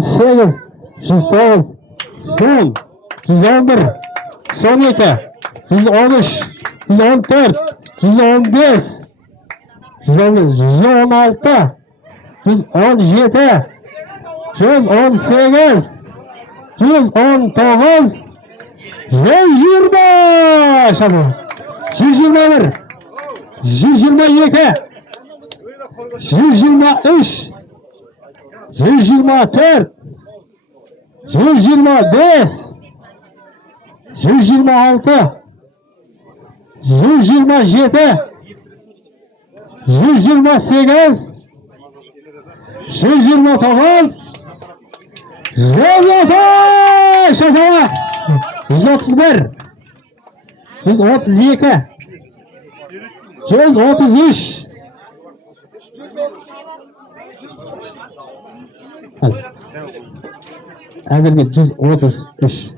108, 109, 110, 111, 112, 113, 114, 115, 116, 117, 118, 119, 120. Şabu. 121, 122, 123, 124, 125, 126, 127, 128, 129, 130. Şaşama. 131, 132, 133. Hazırga 133.